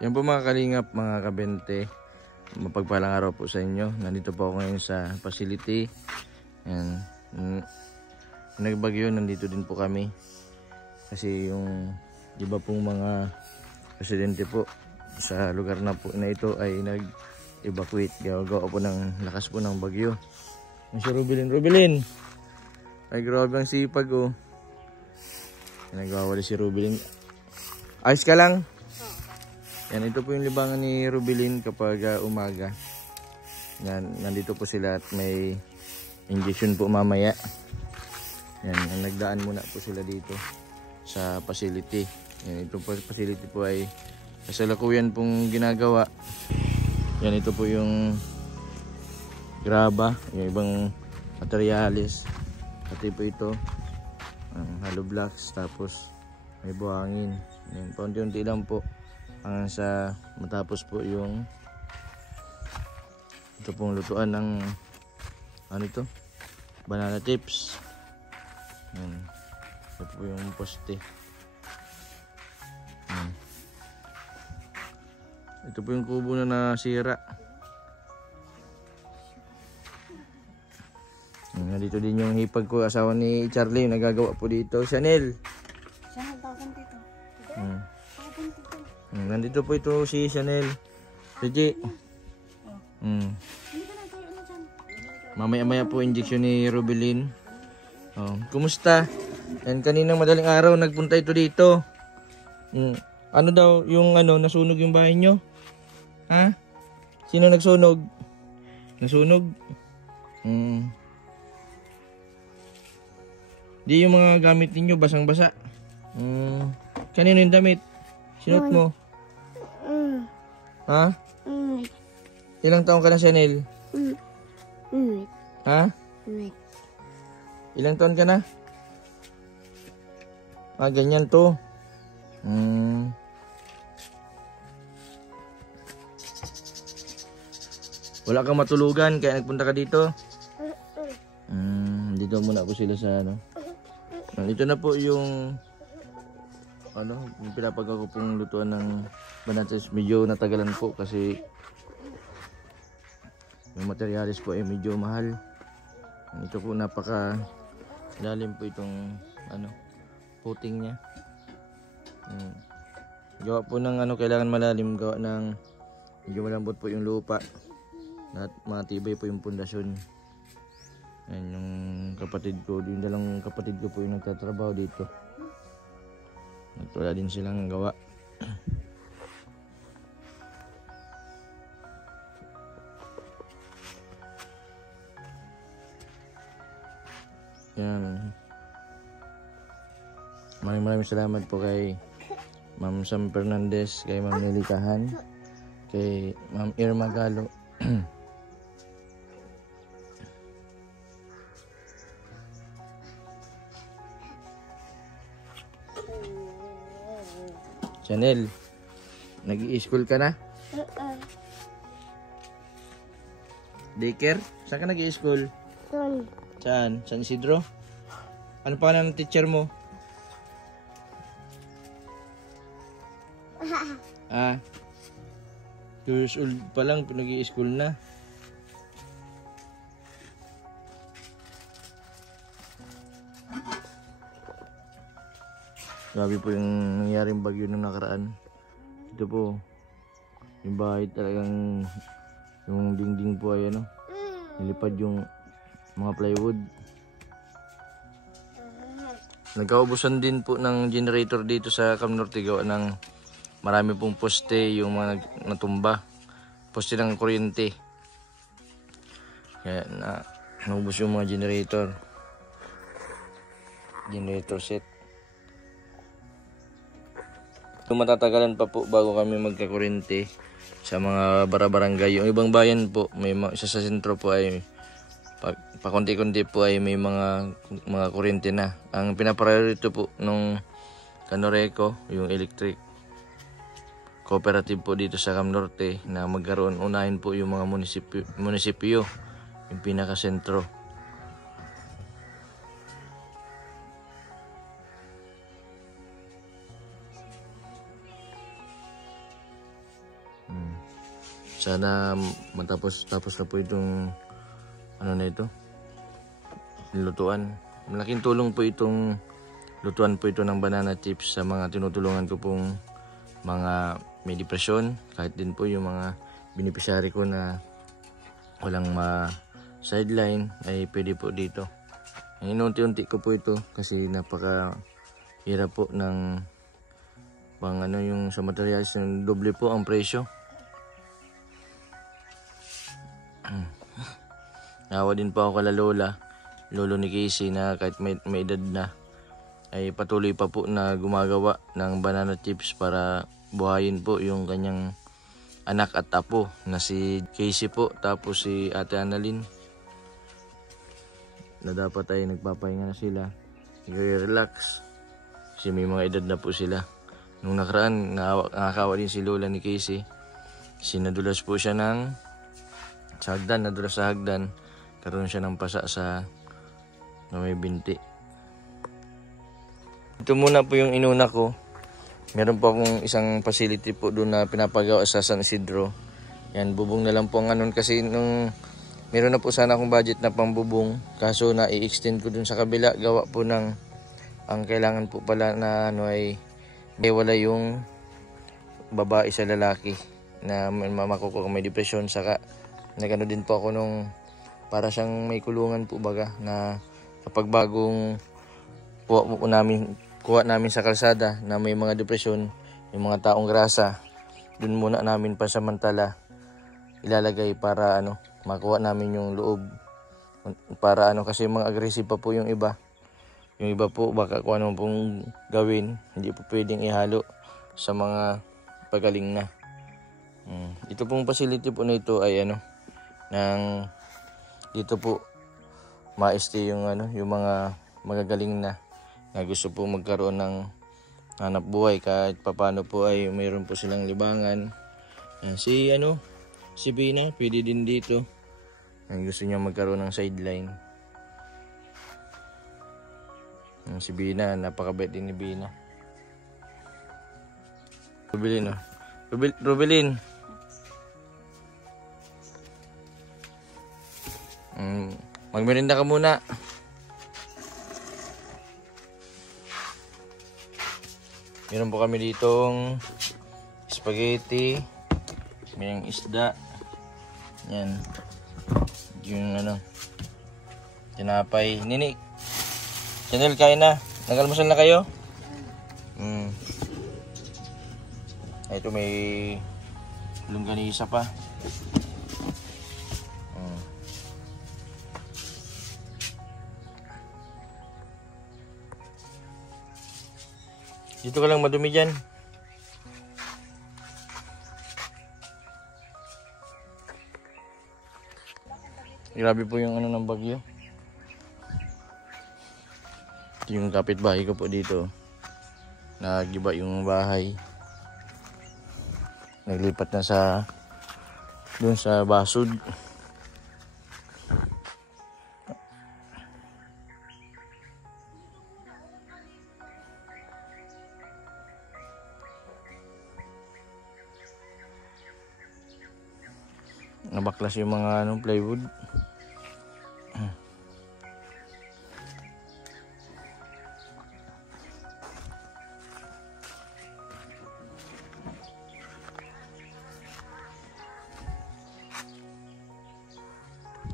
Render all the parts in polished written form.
Yan po mga kalingap, mga kabente. Mapagpalang araw po sa inyo. Nandito po ako ngayon sa facility. Yan. Nagbagyo, nandito din po kami. Kasi yung iba pong mga residente po sa lugar na po na ito ay nag-evacuate. Gawa po ng lakas po ng bagyo. Yan si Rubilin. Ay grabe ang sipag oh. Nagwawali si Rubilin. Ayos ka lang? Yan, ito po yung libangan ni Rubilin kapag umaga. Yan, nandito po sila at may injection po mamaya. Yan, nagdaan muna po sila dito sa facility. Yan, ito po facility po ay kasalukuyan pong ginagawa. Yan, ito po yung graba, yung ibang materialis. Pati po ito, hollow blocks, tapos may buhangin. Yan, paunti-unti lang po hanggang sa matapos po yung ito pong lutuan ng ano ito, banana chips. Yan, ito po yung poste. Yan. Ito po yung kubo na nasira. Yan, dito din yung hipag ko, asawa ni Charlie, nagagawa po dito. Chanel. Chanel, tawag dito. Nandito po ito si Chanel. Sige. Mamaya-maya po injection ni Rubilin. Oh, kumusta? Yan, kaninang madaling araw nagpunta ito dito. Ano daw yung nasunog yung bahay nyo? Ha? Sino nagsunog? Nasunog? Di yung mga gamit ninyo basang-basa. Kanino yung damit? Sinot mo? Ha? Ilang taon ka na, Chanel? Ha? Ilang taon ka na? Ganyan to. Wala kang matulugan kaya nagpunta ka dito? Dito muna po sila sa Ito na po yung yung pinapagawa ko pong lutuan ng bananas. Medyo natagalan po kasi yung materialis po ay medyo mahal. Ito po napaka lalim po itong puting niya. Gawa po ng kailangan malalim, gawa ng medyo malambot po yung lupa at matibay po yung pundasyon. Yan yung kapatid ko, yung dalang kapatid ko po yung nagtatrabaho dito. At wala din silang gawa. Yan. Maraming salamat po kay Ma'am Sam Fernandez, kay Ma'am Nelly Kahan, kay Ma'am Irma Galo. Chanel, nag-i-school ka na? Daycare? Saan ka nag-i-school? Saan? San Isidro? Ano pangalan ng teacher mo? 2 years old pa lang, nag-i-school na. Grabe po yung nangyaring bagyo nung nakaraan. Ito po, yung bahay talagang, yung dingding po ay nilipad yung mga plywood. Nagkaubusan din po ng generator dito sa Camp Norte, gawa ng marami pong poste yung mga natumba. Poste ng kuryente. Kaya naubos yung mga generator set. Matatagalan pa po bago kami magkakuryente sa mga barabarangay. Yung ibang bayan po, may isa sa sentro po ay pakunti-kunti po ay may mga kuryente na. Ang pinapriority po nung Canoreco, yung electric cooperative po dito sa Camp Norte, na magkaroon, unahin po yung mga munisipyo, yung pinaka-sentro. Sana tapos na po itong ano na ito, nilutuan. Malaking tulong po itong lutuan po ito ng banana chips sa mga tinutulungan ko pong mga may depresyon, kahit din po yung mga beneficiary ko na walang sideline ay pwede po dito. Inunti-unti ko po ito kasi napaka hirap po ng pang ano yung sa materials, yung doble po ang presyo. Nawa din po ako kala lolo ni Casey na kahit may edad na ay patuloy pa po na gumagawa ng banana chips para buhayin po yung kanyang anak at apo na si Casey po, tapos si Ate Annalyn, na dapat ay nagpapahinga na sila, nagre-relax kasi may mga edad na po sila. Nung nakaraan nakakawa din si lola ni Casey, sinadulas po siya sa hagdan, nadulas sa hagdan, karoon siya ng pasa sa may binti. Ito muna po yung inuna ko. Meron po akong isang facility po doon na pinapagawa sa San Isidro. Yan, bubong na lang po ang anon kasi nung meron na po sana akong budget na pambubong, kaso na i-extend ko doon sa kabila, gawa po ng ang kailangan po pala na ano ay wala yung babae sa lalaki na makukuha may depression. Saka nagano din po ako nung para siyang may kulungan po baga na kapag bagong kuha namin sa kalsada na may mga depresyon, yung mga taong grasa, dun muna namin pasamantala ilalagay para ano makuha namin yung loob, para ano kasi mga aggressive pa po yung iba po baka kung ano pong gawin, hindi po pwedeng ihalo sa mga pagaling na. Ito pong facility po na ito ay ano ng dito po ma-stay yung ano yung mga magagaling na gusto po magkaroon ng hanap buhay, kahit papano po ay mayroon po silang libangan. Si Bina pwede din dito, gusto niya magkaroon ng sideline. Si Bina, napakabait din ni Bina. Rubelin, Rubelin. Magmerinda ka muna. Meron po kami ditong spaghetti, may isda, yan, yung tinapay. Nini, Chanel, kain na? Nag-almusal na kayo? Ito may longganisa pa. Dito ka lang, madumi dyan. Grabe po yung ng bagyo. Ito yung kapitbahay ko po dito. Nagiba yung bahay. Naglipat na doon sa Basud. Nabaklas yung mga plywood.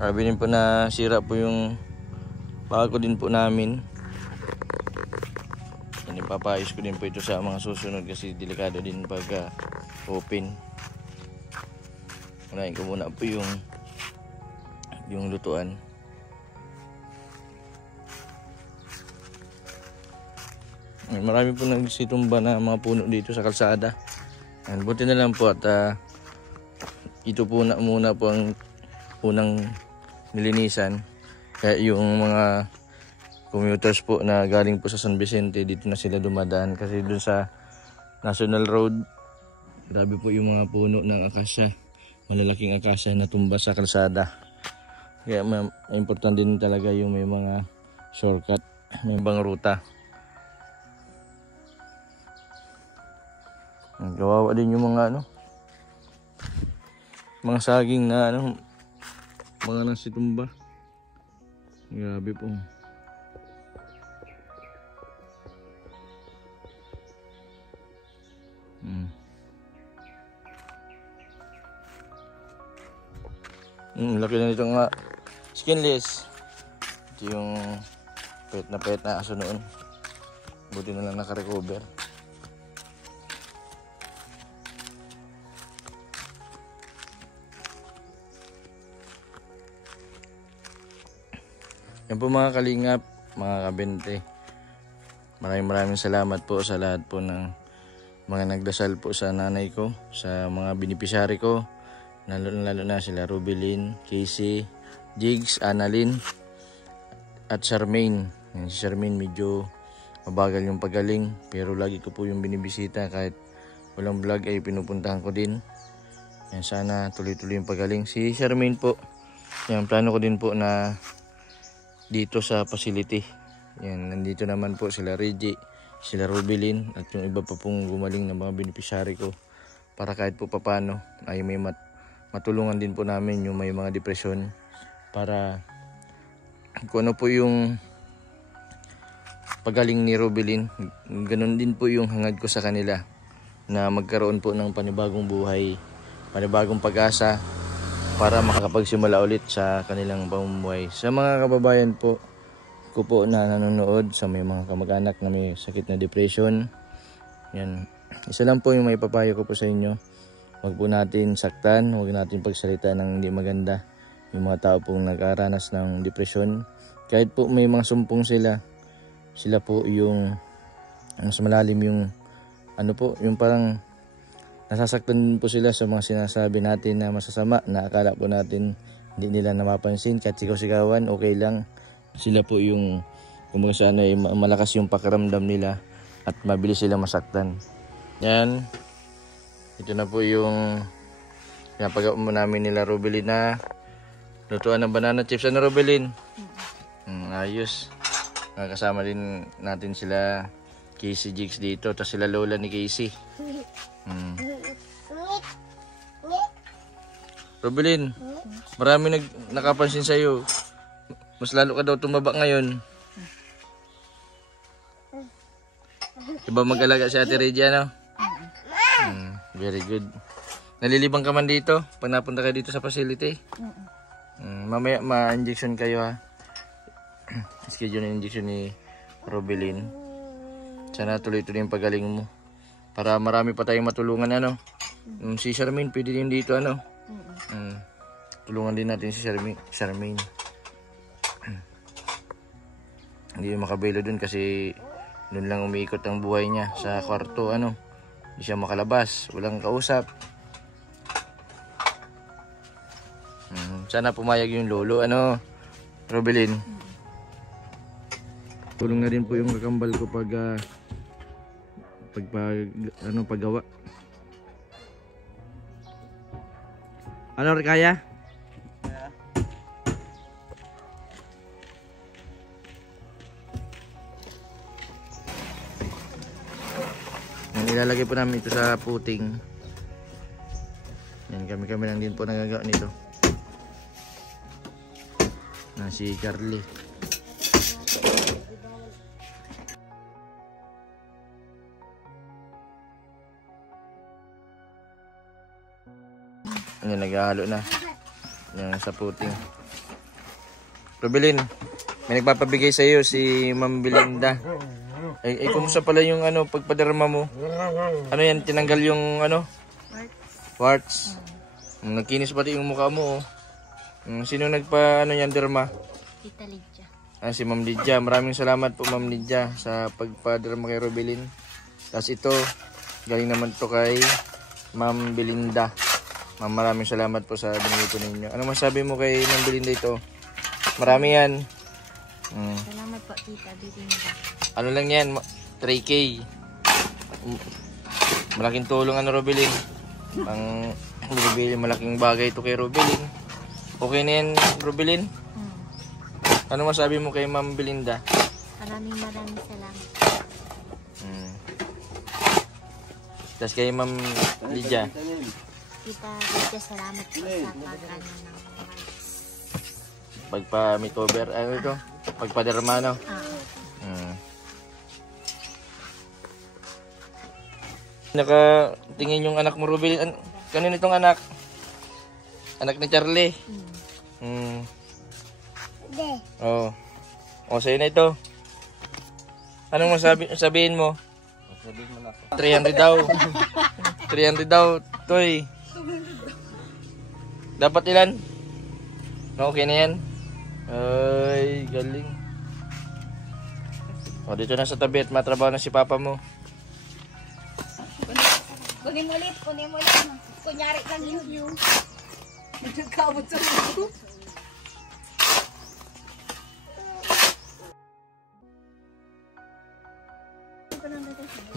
Grabe din po na sira po yung bago din po namin. Ipapayos ko din po ito sa mga susunod kasi delikado din pag open. Unahin ko muna po yung lutuan. Marami po nagsitumba na mga puno dito sa kalsada. Buti na lang po at ito po muna po ang unang nilinisan. Kaya yung mga commuters po na galing po sa San Vicente, dito na sila dumadaan kasi dun sa National Road, grabe po yung mga puno ng akasya. Malalaking akasya na tumba sa kalsada. Kaya importante din talaga yung may mga shortcut, may ibang ruta. Kawawa din yung mga Mga saging na ano, mga nang situmba. Grabe po. Laki na nito nga skinless. Ito yung pet na aso noon. Buti na lang nakarecover. Yan po mga kalingap, mga kabente. Maraming salamat po sa lahat po ng mga nagdasal po sa nanay ko, sa mga beneficiary ko. Lalo na sila Rubilin, Casey, Jigs, Annalyn, at Charmaine. Si Charmaine medyo mabagal yung pagaling, pero lagi ko po yung binibisita kahit walang vlog ay pinupuntahan ko din. Yan, sana tuloy-tuloy yung pagaling. Si Charmaine po, yan, plano ko din po na dito sa facility. Yan, nandito naman po sila Reggie, sila Rubilin, at yung iba pa pong gumaling na mga beneficiary ko. Para kahit po papano ay may matulungan din po namin yung may mga depresyon. Para kung ano po yung pagaling ni Rubilin, ganun din po yung hangad ko sa kanila. Na magkaroon po ng panibagong buhay, panibagong pag-asa, para makakapagsimula ulit sa kanilang pamumuhay. Sa mga kababayan po ko po na nanonood, sa may mga kamag-anak na may sakit na depression, yan, isa lang po yung may papayo ko po sa inyo. Huwag po natin saktan, huwag natin pagsalita ng hindi maganda yung mga tao pong nag-aranas ng depression. Kahit po may mga sumpong sila po yung mas malalim yung ano po, yung parang nasasaktan po sila sa mga sinasabi natin na masasama, na akala po natin hindi nila napapansin. Kahit sigaw-sigawan, okay lang. Sila po yung, kung sa ano, malakas yung pakiramdam nila at mabilis sila masaktan. Yan. Ito na po yung pinapagawa mo namin nila Rubilin na lutuan ng banana chips. Ano, Rubilin? Ayos. Kasama din natin sila Casey, Jigs dito. Tapos sila lola ni Casey. Rubilin, marami nakapansin sa'yo. Mas lalo ka daw tumaba ngayon. Diba mag-alaga si Ate Reggie, ano? Very good. Nalilibang ka man dito pag napunta kayo dito sa facility? Mamaya ma-injection kayo, ha? Schedule na injection ni Rubilin. Sana tuloy-tuloy yung pagaling mo. Para marami pa tayong matulungan, ano? Si Charmaine, pwede din dito, ano? Tulungan din natin si Charmaine. Hindi makabelo dun kasi dun lang umiikot ang buhay niya sa kwarto, ano? Hindi siya makalabas, walang kausap. Sana pumayag yung lolo, ano, Rubilin? Tulong na din po yung kakambal ko paggawa. Ano, kaya? Ilalagay po namin ito sa puting. Yan, kami lang din po nagagawa nito. Si Carly. Yan, naghahalo na. Yan, sa puting. Rubilin, may nagpapabigay sa iyo si Ma'am Belinda. Kumusta pala yung ano, pagpaderma mo? Ano yan, tinanggal yung ano? Warts. Nagkinis pati yung mukha mo, oh. Sino nagpa ano yan, derma? Tita Lydia. Si Ma'am Lydia. Maraming salamat po, Ma'am Lydia, sa pagpaderma kay Rubilin. Tapos ito, galing naman to kay Ma'am Belinda. Ma'am, maraming salamat po sa binigay ninyo. Ano masabi mo kay Ma'am Belinda ito? Marami yan. Salamat po, Tita Belinda. Ano lang yan, 3K. Malaking tulong, ano, Rubilin. Ang Rubilin, malaking bagay ito kay Rubilin. Okay na yan, Rubilin? Ano masabi mo kay Ma'am Belinda? Maraming salamat. Tapos kay Ma'am Lydia. Tita Lydia, salamat po sa pag-ano ng Pagpa-makeover, ano ito? Pagpaderma, no? Nakatingin yung anak mo, Ruby. Kanino itong anak? Anak ni Charlie. Oh. O, sa'yo na ito. Anong sabihin mo? Sabihin mo na ako. 300 daw. 300 daw, Toy. Dapat ilan? Okay na yan? Ay, galing. O, dito na sa tabi at matrabaho na si papa mo. Kunin mo ulit. Kunyari lang yun. Nagkakabot sa mga.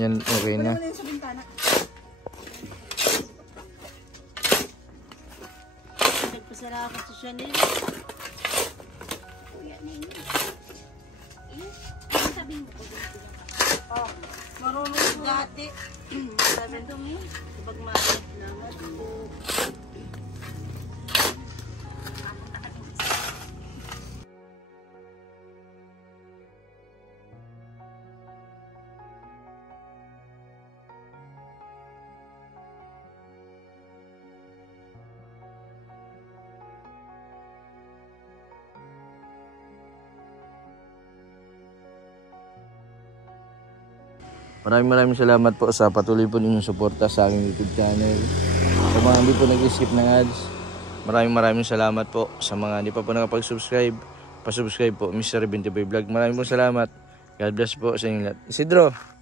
Yan, okay na. Nagpasalamat sa Chanel. Marunong dati. Sabi dumi. Kapag maalit naman. Maraming salamat po sa patuloy po ninyong suporta sa aking YouTube channel. Sa mga hindi po nag-skip ng ads, maraming salamat po. Sa mga hindi pa po nakapag-subscribe, pa-subscribe po, Mr. 25 Vlog. Maraming salamat. God bless po sa inyo lahat. Isidro!